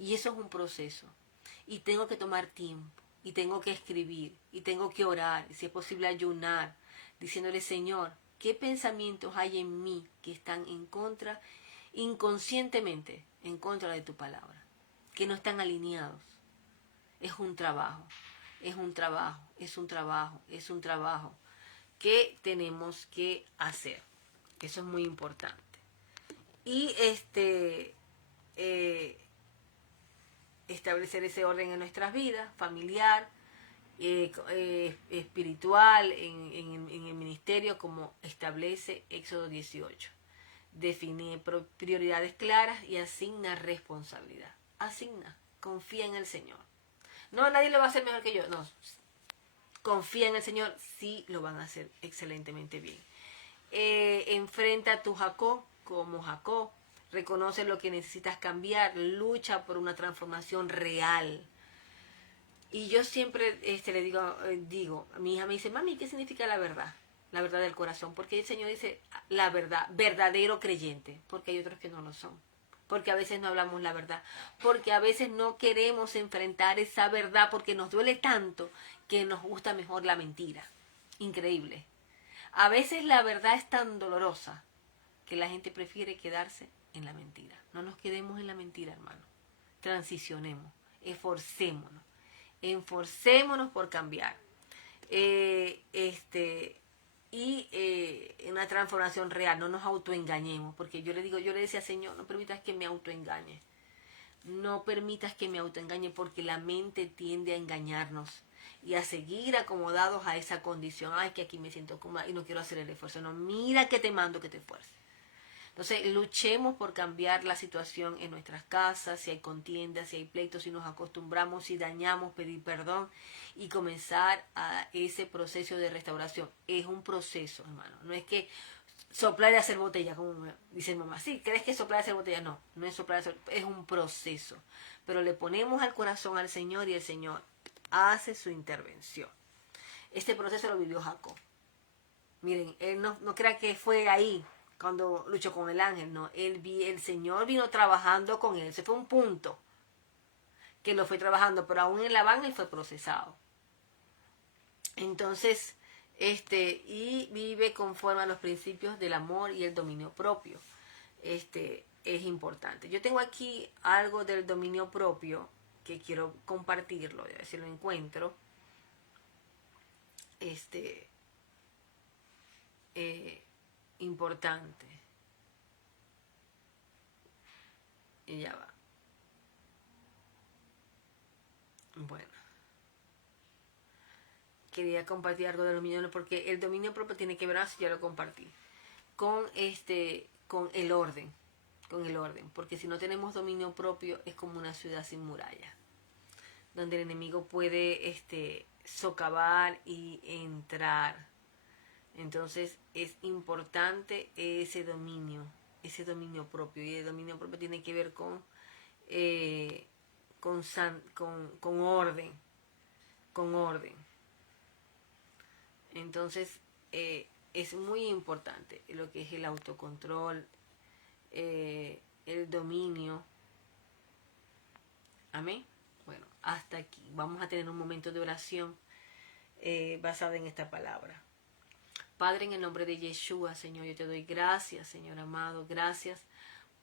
Y eso es un proceso. Y tengo que tomar tiempo. Y tengo que escribir. Y tengo que orar. Y si es posible ayunar. Diciéndole, Señor, ¿qué pensamientos hay en mí que están en contra, inconscientemente, en contra de tu palabra? Que no están alineados. Es un trabajo. Es un trabajo. Es un trabajo. Es un trabajo que tenemos que hacer. Eso es muy importante. Y establecer ese orden en nuestras vidas, familiar, espiritual, en el ministerio, como establece Éxodo 18. Define prioridades claras y asigna responsabilidad. Asigna, confía en el Señor. No, nadie lo va a hacer mejor que yo. No, confía en el Señor, sí lo van a hacer excelentemente bien. Enfrenta a tu Jacob como Jacob. Reconoce lo que necesitas cambiar. Lucha por una transformación real. Y yo siempre le digo, mi hija me dice, mami, ¿qué significa la verdad? La verdad del corazón. Porque el Señor dice la verdad, verdadero creyente. Porque hay otros que no lo son. Porque a veces no hablamos la verdad. Porque a veces no queremos enfrentar esa verdad porque nos duele tanto que nos gusta mejor la mentira. Increíble. A veces la verdad es tan dolorosa que la gente prefiere quedarse en la mentira. No nos quedemos en la mentira, hermano. Transicionemos, esforcémonos por cambiar. Una transformación real, no nos autoengañemos, porque yo le decía, Señor, no permitas que me autoengañe. No permitas que me autoengañe, porque la mente tiende a engañarnos y a seguir acomodados a esa condición. Ay, que aquí me siento cómoda y no quiero hacer el esfuerzo. No, mira que te mando que te esfuerces. Entonces, luchemos por cambiar la situación en nuestras casas, si hay contiendas, si hay pleitos, si nos acostumbramos, si dañamos, pedir perdón y comenzar a ese proceso de restauración. Es un proceso, hermano. No es que soplar y hacer botella, como dice mi mamá. Sí, ¿crees que soplar y hacer botella? No, no es soplar y hacer, es un proceso. Pero le ponemos al corazón al Señor y el Señor hace su intervención. Este proceso lo vivió Jacob. Miren, él no crea que fue ahí cuando luchó con el ángel, no, el Señor vino trabajando con él, ese fue un punto que lo fue trabajando, pero aún en Labán él fue procesado. Entonces, y vive conforme a los principios del amor y el dominio propio. Es importante. Yo tengo aquí algo del dominio propio que quiero compartirlo, a ver si lo encuentro. Importante. Y ya va. Bueno. Quería compartir algo del dominio propio, porque el dominio propio tiene que ver, así ya lo compartí, con el orden. Con el orden. Porque si no tenemos dominio propio, es como una ciudad sin muralla. Donde el enemigo puede socavar y entrar. Entonces es importante ese dominio propio. Y el dominio propio tiene que ver con orden. Con orden. Entonces es muy importante lo que es el autocontrol, el dominio. Amén. Bueno, hasta aquí. Vamos a tener un momento de oración basada en esta palabra. Padre, en el nombre de Yeshua, Señor, yo te doy gracias, Señor amado, gracias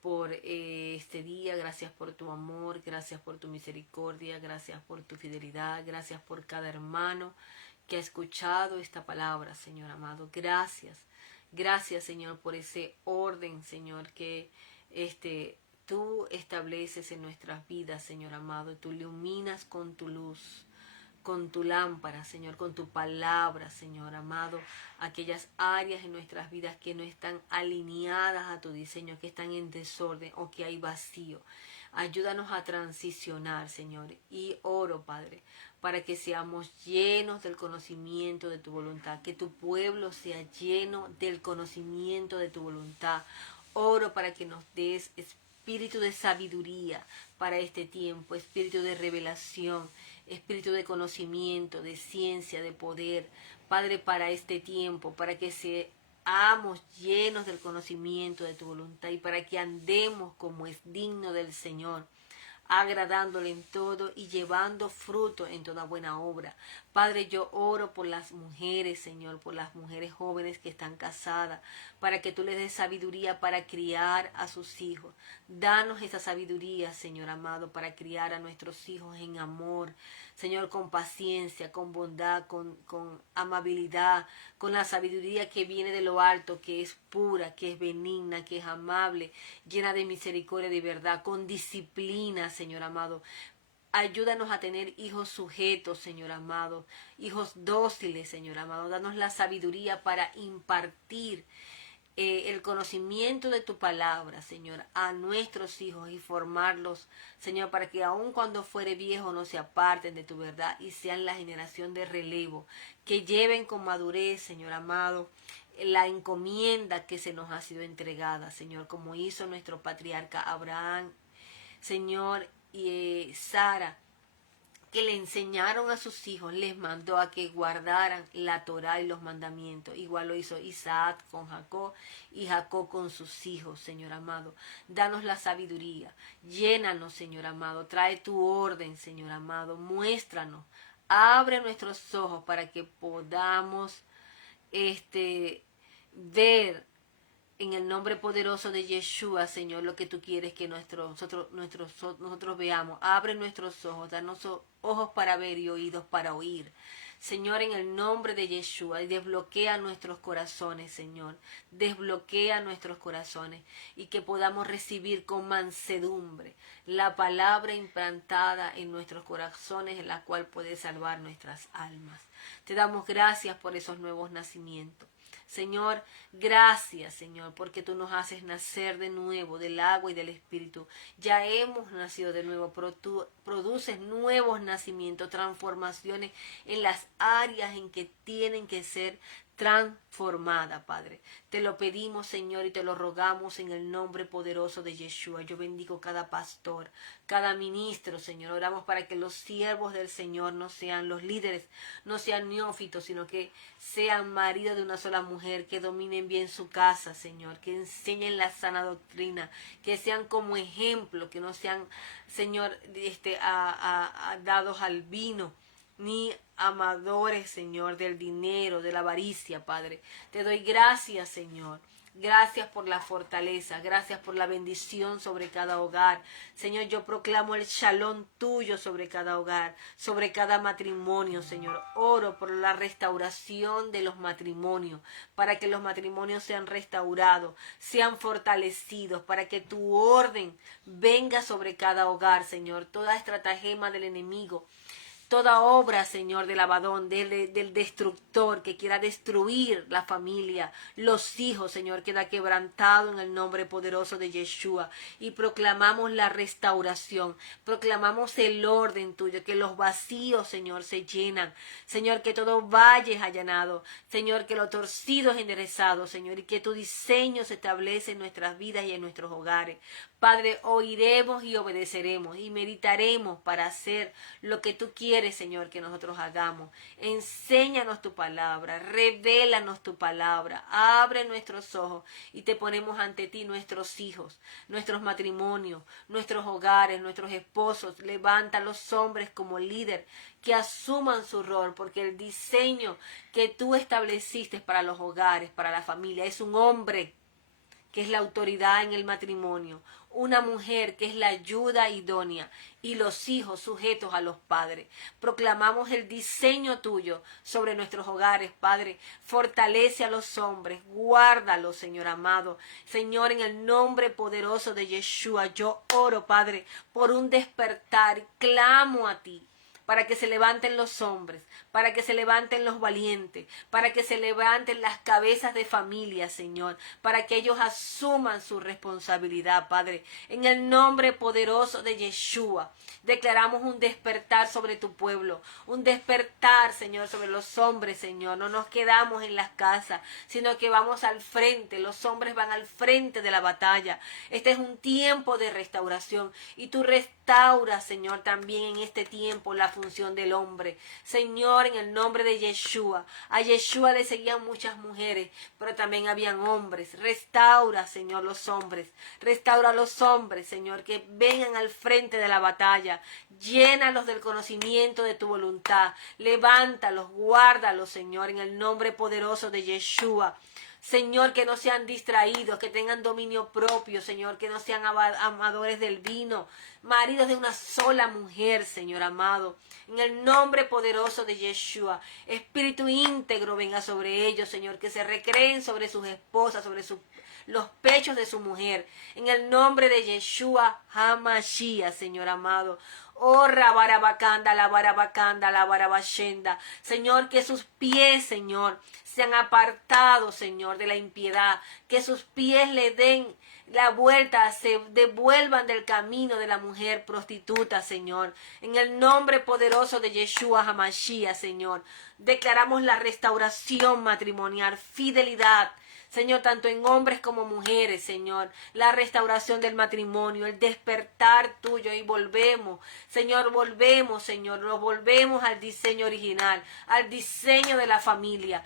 por este día, gracias por tu amor, gracias por tu misericordia, gracias por tu fidelidad, gracias por cada hermano que ha escuchado esta palabra, Señor amado. Gracias, gracias, Señor, por ese orden, Señor, que tú estableces en nuestras vidas, Señor amado. Tú iluminas con tu luz, con tu lámpara, Señor, con tu palabra, Señor amado, aquellas áreas en nuestras vidas que no están alineadas a tu diseño, que están en desorden o que hay vacío. Ayúdanos a transicionar, Señor, y oro, Padre, para que seamos llenos del conocimiento de tu voluntad, que tu pueblo sea lleno del conocimiento de tu voluntad. Oro para que nos des espíritu de sabiduría para este tiempo, espíritu de revelación, espíritu de conocimiento, de ciencia, de poder, Padre, para este tiempo, para que seamos llenos del conocimiento de tu voluntad y para que andemos como es digno del Señor, agradándole en todo y llevando fruto en toda buena obra. Padre, yo oro por las mujeres, Señor, por las mujeres jóvenes que están casadas, para que tú les des sabiduría para criar a sus hijos. Danos esa sabiduría, Señor amado, para criar a nuestros hijos en amor, Señor, con paciencia, con bondad, con amabilidad, con la sabiduría que viene de lo alto, que es pura, que es benigna, que es amable, llena de misericordia y de verdad, con disciplina, Señor amado. Ayúdanos a tener hijos sujetos, Señor amado, hijos dóciles, Señor amado. Danos la sabiduría para impartir el conocimiento de tu palabra, Señor, a nuestros hijos y formarlos, Señor, para que aun cuando fuere viejo no se aparten de tu verdad y sean la generación de relevo, que lleven con madurez, Señor amado, la encomienda que se nos ha sido entregada, Señor, como hizo nuestro patriarca Abraham, Señor, y Sara, que le enseñaron a sus hijos, les mandó a que guardaran la Torá y los mandamientos. Igual lo hizo Isaac con Jacob y Jacob con sus hijos, Señor amado. Danos la sabiduría, llénanos, Señor amado, trae tu orden, Señor amado, muéstranos, abre nuestros ojos para que podamos ver en el nombre poderoso de Yeshua, Señor, lo que tú quieres que nosotros veamos. Abre nuestros ojos, danos ojos para ver y oídos para oír. Señor, en el nombre de Yeshua, y desbloquea nuestros corazones, Señor. Desbloquea nuestros corazones y que podamos recibir con mansedumbre la palabra implantada en nuestros corazones, en la cual puede salvar nuestras almas. Te damos gracias por esos nuevos nacimientos. Señor, gracias, Señor, porque tú nos haces nacer de nuevo del agua y del Espíritu. Ya hemos nacido de nuevo, pero tú produces nuevos nacimientos, transformaciones en las áreas en que tienen que ser transformada, Padre. Te lo pedimos, Señor, y te lo rogamos en el nombre poderoso de Yeshua. Yo bendigo cada pastor, cada ministro, Señor. Oramos para que los siervos del Señor no sean los líderes, no sean neófitos, sino que sean maridos de una sola mujer, que dominen bien su casa, Señor, que enseñen la sana doctrina, que sean como ejemplo, que no sean, Señor, dados al vino, ni amadores, Señor, del dinero, de la avaricia, Padre. Te doy gracias, Señor. Gracias por la fortaleza, gracias por la bendición sobre cada hogar. Señor, yo proclamo el shalom tuyo sobre cada hogar, sobre cada matrimonio, Señor. Oro por la restauración de los matrimonios, para que los matrimonios sean restaurados, sean fortalecidos, para que tu orden venga sobre cada hogar, Señor. Toda estratagema del enemigo, toda obra, Señor, del Abadón, del destructor que quiera destruir la familia, los hijos, Señor, queda quebrantado en el nombre poderoso de Yeshua. Y proclamamos la restauración, proclamamos el orden tuyo, que los vacíos, Señor, se llenan. Señor, que todo valle es allanado. Señor, que lo torcido es enderezado, Señor, y que tu diseño se establece en nuestras vidas y en nuestros hogares. Padre, oiremos y obedeceremos y meditaremos para hacer lo que tú quieres, Señor, que nosotros hagamos. Enséñanos tu palabra, revélanos tu palabra, abre nuestros ojos y te ponemos ante ti nuestros hijos, nuestros matrimonios, nuestros hogares, nuestros esposos. Levanta a los hombres como líder, que asuman su rol, porque el diseño que tú estableciste para los hogares, para la familia, es un hombre que es la autoridad en el matrimonio, una mujer que es la ayuda idónea y los hijos sujetos a los padres. Proclamamos el diseño tuyo sobre nuestros hogares, Padre. Fortalece a los hombres, guárdalos, Señor amado. Señor, en el nombre poderoso de Yeshua, yo oro, Padre, por un despertar. Clamo a ti, para que se levanten los hombres, para que se levanten los valientes, para que se levanten las cabezas de familia, Señor, para que ellos asuman su responsabilidad, Padre. En el nombre poderoso de Yeshua, declaramos un despertar sobre tu pueblo, un despertar, Señor, sobre los hombres, Señor. No nos quedamos en las casas, sino que vamos al frente. Los hombres van al frente de la batalla. Este es un tiempo de restauración y tú restauras, Señor, también en este tiempo la función del hombre. Señor, en el nombre de Yeshua, a Yeshua le seguían muchas mujeres, pero también habían hombres. Restaura, Señor, los hombres. Restaura a los hombres, Señor, que vengan al frente de la batalla. Llénalos del conocimiento de tu voluntad. Levántalos, guárdalos, Señor, en el nombre poderoso de Yeshua. Señor, que no sean distraídos, que tengan dominio propio, Señor, que no sean amadores del vino, maridos de una sola mujer, Señor amado. En el nombre poderoso de Yeshua, Espíritu íntegro venga sobre ellos, Señor, que se recreen sobre sus esposas, sobre los pechos de su mujer. En el nombre de Yeshua HaMashiach, Señor amado. Oh, rabarabacanda, la barabashenda. Señor, que sus pies, Señor, sean apartados, Señor, de la impiedad. Que sus pies le den la vuelta, se devuelvan del camino de la mujer prostituta, Señor. En el nombre poderoso de Yeshua HaMashiach, Señor. Declaramos la restauración matrimonial, fidelidad, Señor, tanto en hombres como mujeres, Señor, la restauración del matrimonio, el despertar tuyo, y volvemos, Señor, nos volvemos al diseño original, al diseño de la familia,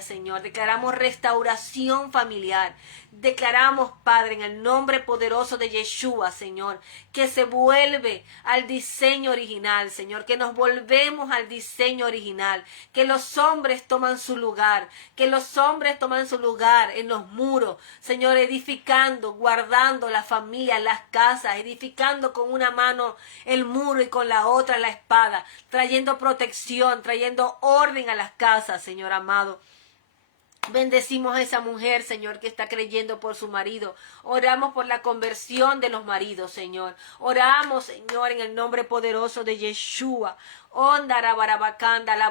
Señor. Declaramos restauración familiar, declaramos, Padre, en el nombre poderoso de Yeshua, Señor, que se vuelve al diseño original, Señor, que nos volvemos al diseño original, que los hombres toman su lugar, en los muros, Señor, edificando, guardando la familia, las casas, edificando con una mano el muro y con la otra la espada, trayendo protección, trayendo orden a las casas, Señor amado. Bendecimos a esa mujer, Señor, que está creyendo por su marido. Oramos por la conversión de los maridos, Señor. Oramos, Señor, en el nombre poderoso de Yeshua. Onda la barabacanda, la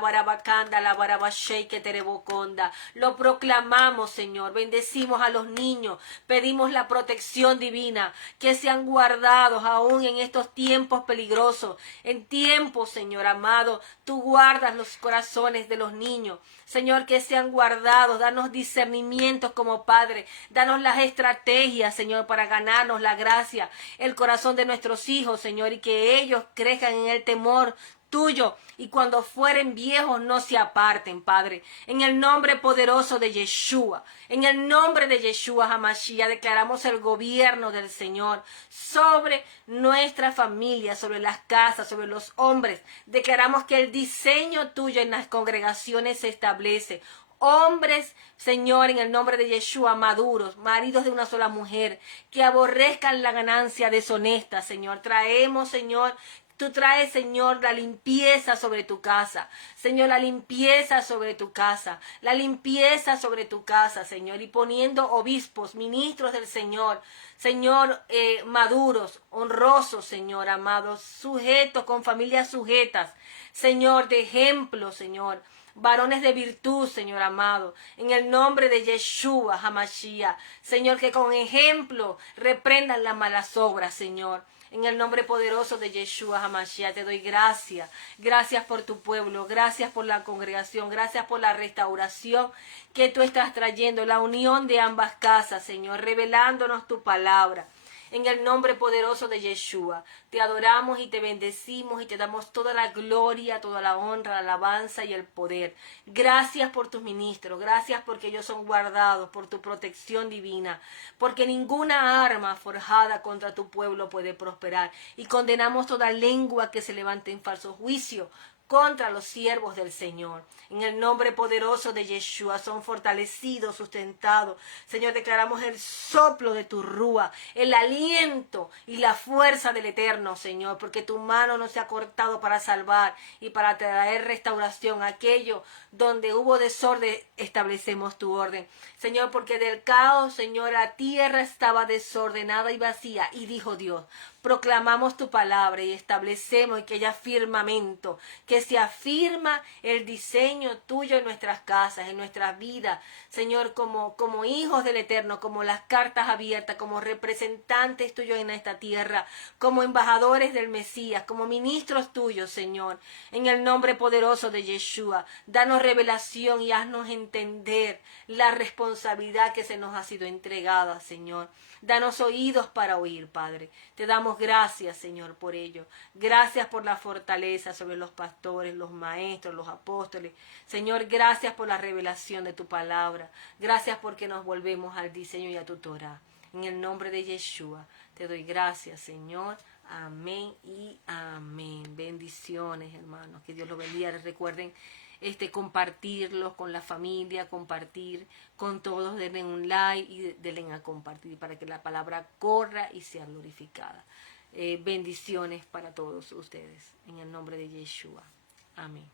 barabashake tereboconda. Lo proclamamos, Señor. Bendecimos a los niños. Pedimos la protección divina, que sean guardados aún en estos tiempos peligrosos. En tiempos, Señor amado, tú guardas los corazones de los niños. Señor, que sean guardados. Danos discernimientos como Padre. Danos las estrategias, Señor, para ganarnos la gracia, el corazón de nuestros hijos, Señor, y que ellos crezcan en el temor tuyo, y cuando fueren viejos no se aparten, Padre. En el nombre poderoso de Yeshua, en el nombre de Yeshua HaMashiach, declaramos el gobierno del Señor sobre nuestra familia, sobre las casas, sobre los hombres. Declaramos que el diseño tuyo en las congregaciones se establece. Hombres, Señor, en el nombre de Yeshua, maduros, maridos de una sola mujer, que aborrezcan la ganancia deshonesta, Señor. Traemos, Señor, tú traes, Señor, la limpieza sobre tu casa. Señor, la limpieza sobre tu casa. La limpieza sobre tu casa, Señor. Y poniendo obispos, ministros del Señor. Señor, maduros, honrosos, Señor, amados, sujetos, con familias sujetas. Señor, de ejemplo, Señor. Varones de virtud, Señor amado, en el nombre de Yeshua HaMashiach. Señor, que con ejemplo reprendan las malas obras, Señor. En el nombre poderoso de Yeshua HaMashiach te doy gracias. Gracias por tu pueblo, gracias por la congregación, gracias por la restauración que tú estás trayendo, la unión de ambas casas, Señor, revelándonos tu palabra. En el nombre poderoso de Yeshua, te adoramos y te bendecimos y te damos toda la gloria, toda la honra, la alabanza y el poder. Gracias por tus ministros, gracias porque ellos son guardados por tu protección divina, porque ninguna arma forjada contra tu pueblo puede prosperar. Y condenamos toda lengua que se levante en falso juicio contra los siervos del Señor. En el nombre poderoso de Yeshua son fortalecidos, sustentados. Señor, declaramos el soplo de tu rúa, el aliento y la fuerza del Eterno, Señor, porque tu mano no se ha cortado para salvar y para traer restauración. Aquello donde hubo desorden, establecemos tu orden. Señor, porque del caos, Señor, la tierra estaba desordenada y vacía, y dijo Dios, proclamamos tu palabra y establecemos que haya firmamento, que donde se afirma el diseño tuyo en nuestras casas, en nuestras vidas, Señor, como hijos del Eterno, como las cartas abiertas, como representantes tuyos en esta tierra, como embajadores del Mesías, como ministros tuyos, Señor, en el nombre poderoso de Yeshua. Danos revelación y haznos entender la responsabilidad que se nos ha sido entregada, Señor. Danos oídos para oír, Padre. Te damos gracias, Señor, por ello. Gracias por la fortaleza sobre los pastores, los maestros, los apóstoles. Señor, gracias por la revelación de tu palabra. Gracias porque nos volvemos al diseño y a tu Torah. En el nombre de Yeshua, te doy gracias, Señor. Amén y amén. Bendiciones, hermanos. Que Dios los bendiga. Recuerden compartirlos con la familia, compartir con todos, denle un like y denle a compartir para que la palabra corra y sea glorificada. Bendiciones para todos ustedes en el nombre de Yeshua. Amén.